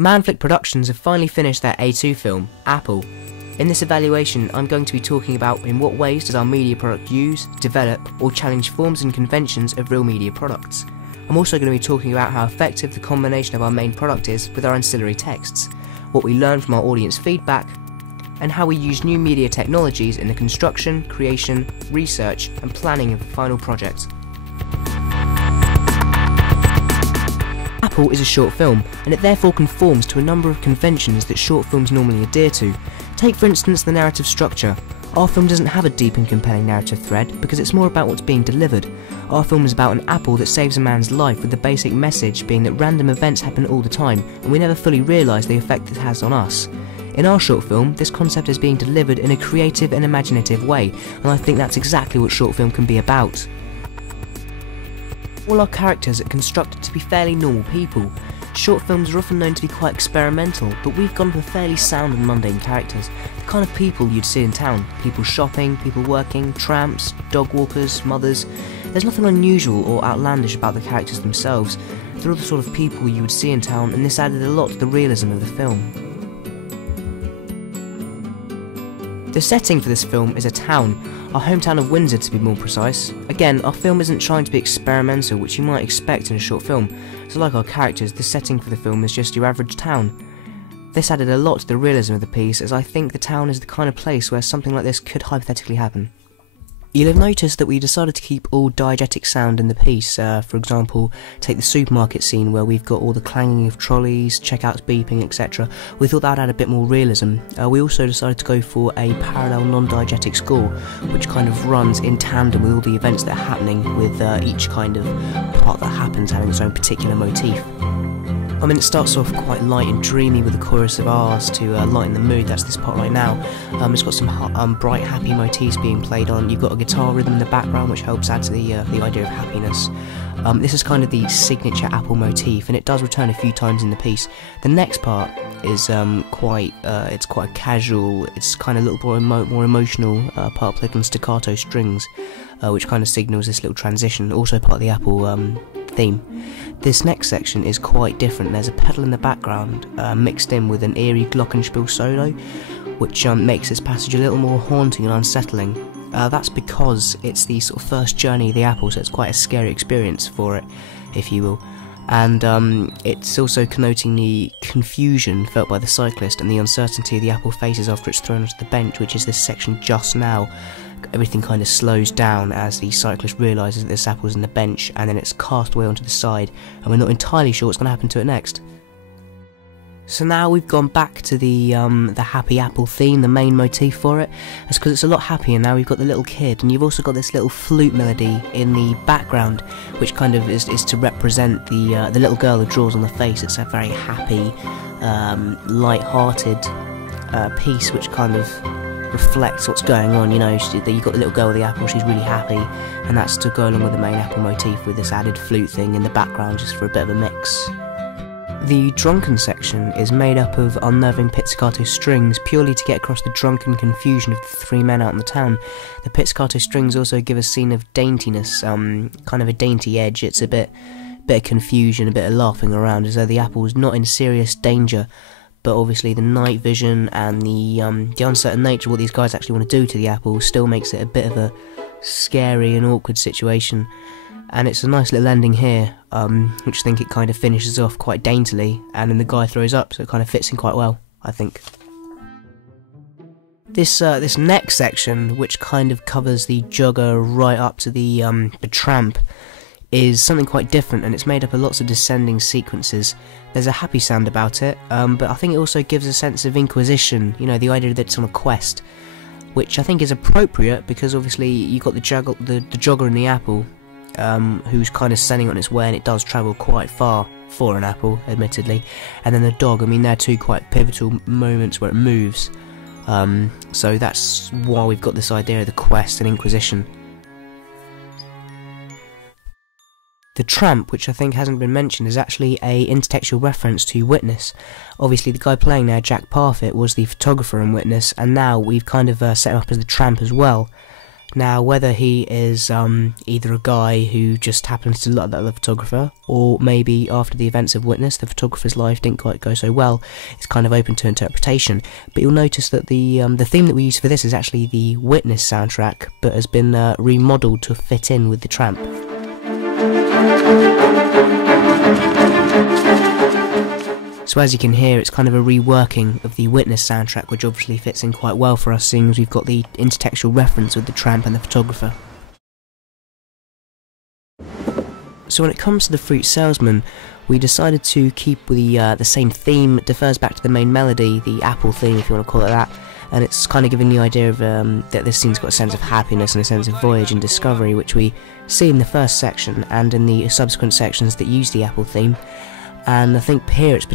Manflick Productions have finally finished their A2 film, Apple. In this evaluation, I'm going to be talking about in what ways does our media product use, develop, or challenge forms and conventions of real media products. I'm also going to be talking about how effective the combination of our main product is with our ancillary texts, what we learn from our audience feedback, and how we use new media technologies in the construction, creation, research, and planning of the final project. Apple is a short film, and it therefore conforms to a number of conventions that short films normally adhere to. Take for instance the narrative structure. Our film doesn't have a deep and compelling narrative thread because it's more about what's being delivered. Our film is about an apple that saves a man's life, with the basic message being that random events happen all the time and we never fully realise the effect it has on us. In our short film, this concept is being delivered in a creative and imaginative way, and I think that's exactly what short film can be about. All our characters are constructed to be fairly normal people. Short films are often known to be quite experimental, but we've gone for fairly sound and mundane characters, the kind of people you'd see in town. People shopping, people working, tramps, dog walkers, mothers. There's nothing unusual or outlandish about the characters themselves. They're all the sort of people you would see in town, and this added a lot to the realism of the film. The setting for this film is a town, our hometown of Windsor to be more precise. Again, our film isn't trying to be experimental, which you might expect in a short film, so like our characters, the setting for the film is just your average town. This added a lot to the realism of the piece, as I think the town is the kind of place where something like this could hypothetically happen. You'll have noticed that we decided to keep all diegetic sound in the piece. For example, take the supermarket scene where we've got all the clanging of trolleys, checkouts beeping, etc. We thought that would add a bit more realism. We also decided to go for a parallel non-diegetic score, which kind of runs in tandem with all the events that are happening, with each kind of part that happens having its own particular motif. I mean, it starts off quite light and dreamy with a chorus of R's to lighten the mood. That's this part right now. It's got some bright, happy motifs being played on. You've got a guitar rhythm in the background, which helps add to the idea of happiness. This is kind of the signature Apple motif, and it does return a few times in the piece. The next part is it's quite casual. It's kind of a little more emotional. Part played on staccato strings, which kind of signals this little transition. Also part of the Apple theme. This next section is quite different. There's a pedal in the background mixed in with an eerie glockenspiel solo, which makes this passage a little more haunting and unsettling. That's because it's the sort of first journey of the apple, so it's quite a scary experience for it, if you will. And it's also connoting the confusion felt by the cyclist and the uncertainty the apple faces after it's thrown onto the bench, which is this section just now. Everything kind of slows down as the cyclist realises that this apple's in the bench, and then it's cast away onto the side, and we're not entirely sure what's going to happen to it next. So now we've gone back to the happy apple theme, the main motif for it. That's because it's a lot happier now. We've got the little kid, and you've also got this little flute melody in the background, which kind of is to represent the little girl who draws on the face. It's a very happy, light-hearted piece, which kind of reflects what's going on. You know, you've got the little girl with the apple, she's really happy, and that's to go along with the main apple motif with this added flute thing in the background just for a bit of a mix. The drunken section is made up of unnerving pizzicato strings purely to get across the drunken confusion of the three men out in the town. The pizzicato strings also give a scene of daintiness, kind of a dainty edge. It's a bit of confusion, a bit of laughing around, as though the apple was not in serious danger. But obviously the night vision and the uncertain nature of what these guys actually want to do to the apple still makes it a bit of a scary and awkward situation. And it's a nice little ending here, which I think it kind of finishes off quite daintily, and then the guy throws up, so it kind of fits in quite well, I think. This next section, which kind of covers the jogger right up to the tramp, is something quite different, and it's made up of lots of descending sequences. There's a happy sound about it, but I think it also gives a sense of inquisition, you know, the idea that it's on a quest, which I think is appropriate because obviously you've got the jogger and the apple, who's kind of sending on its way, and it does travel quite far for an apple, admittedly, and then the dog. I mean, they're two quite pivotal moments where it moves, so that's why we've got this idea of the quest and inquisition. The tramp, which I think hasn't been mentioned, is actually a intertextual reference to Witness. Obviously the guy playing there, Jack Parfitt, was the photographer in Witness, and now we've kind of set him up as the tramp as well. Now, whether he is either a guy who just happens to look like the photographer, or maybe after the events of Witness, the photographer's life didn't quite go so well, it's kind of open to interpretation. But you'll notice that the theme that we use for this is actually the Witness soundtrack, but has been remodelled to fit in with the Tramp. So as you can hear, it's kind of a reworking of the Witness soundtrack, which obviously fits in quite well for us, seeing as we've got the intertextual reference with the Tramp and the photographer. So when it comes to the Fruit Salesman, we decided to keep the same theme. It differs back to the main melody, the Apple theme if you want to call it that, and it's kind of giving the idea of that this scene's got a sense of happiness and a sense of voyage and discovery, which we see in the first section and in the subsequent sections that use the Apple theme. And I think here it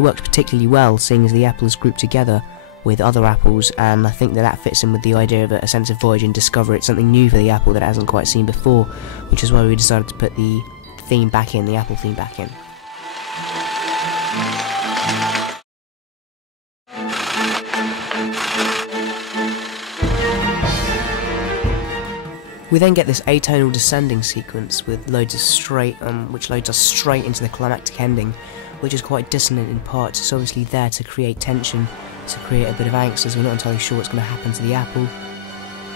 works particularly well, seeing as the apple is grouped together with other apples, and I think that fits in with the idea of a sense of voyage and discovery. It's something new for the apple that it hasn't quite seen before, which is why we decided to put the theme back in, the Apple theme back in. We then get this atonal descending sequence with loads of straight, which loads us straight into the climactic ending, which is quite dissonant in parts. It's obviously there to create tension, to create a bit of angst, as we're not entirely sure what's going to happen to the apple.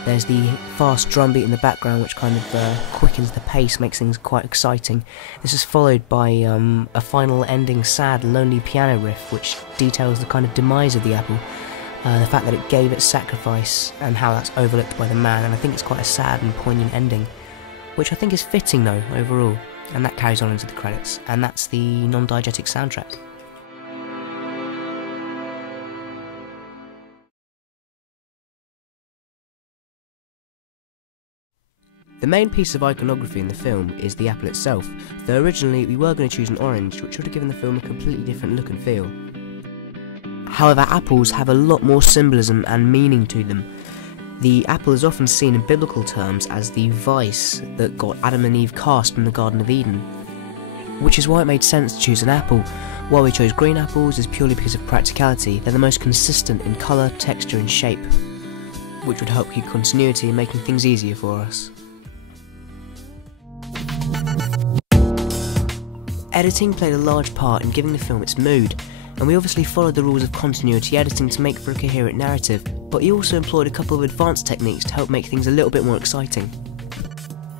There's the fast drum beat in the background, which kind of quickens the pace, makes things quite exciting. This is followed by a final ending sad, lonely piano riff, which details the kind of demise of the apple. The fact that it gave its sacrifice and how that's overlooked by the man, and I think it's quite a sad and poignant ending, which I think is fitting though overall, and that carries on into the credits, and that's the non-diegetic soundtrack. The main piece of iconography in the film is the apple itself, though originally we were going to choose an orange, which would have given the film a completely different look and feel. However, apples have a lot more symbolism and meaning to them. The apple is often seen in biblical terms as the vice that got Adam and Eve cast from the Garden of Eden, which is why it made sense to choose an apple. Why we chose green apples is purely because of practicality. They're the most consistent in colour, texture and shape, which would help keep continuity and making things easier for us. Editing played a large part in giving the film its mood, and we obviously followed the rules of continuity editing to make for a coherent narrative, but he also employed a couple of advanced techniques to help make things a little bit more exciting.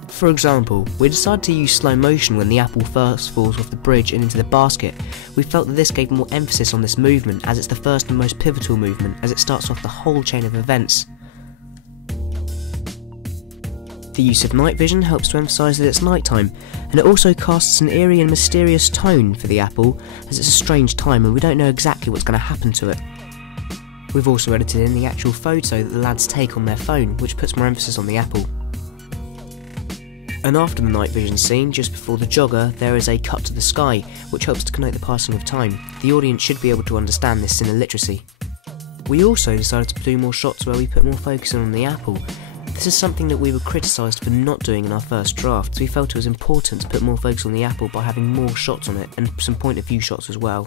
For example, we decided to use slow motion when the apple first falls off the bridge and into the basket. We felt that this gave more emphasis on this movement, as it's the first and most pivotal movement, as it starts off the whole chain of events. The use of night vision helps to emphasise that it's nighttime, and it also casts an eerie and mysterious tone for the apple, as it's a strange time and we don't know exactly what's going to happen to it. We've also edited in the actual photo that the lads take on their phone, which puts more emphasis on the apple. And after the night vision scene, just before the jogger, there is a cut to the sky, which helps to connote the passing of time. The audience should be able to understand this cinema literacy. We also decided to do more shots where we put more focus on the apple. This is something that we were criticised for not doing in our first draft, so we felt it was important to put more focus on the apple by having more shots on it, and some point of view shots as well.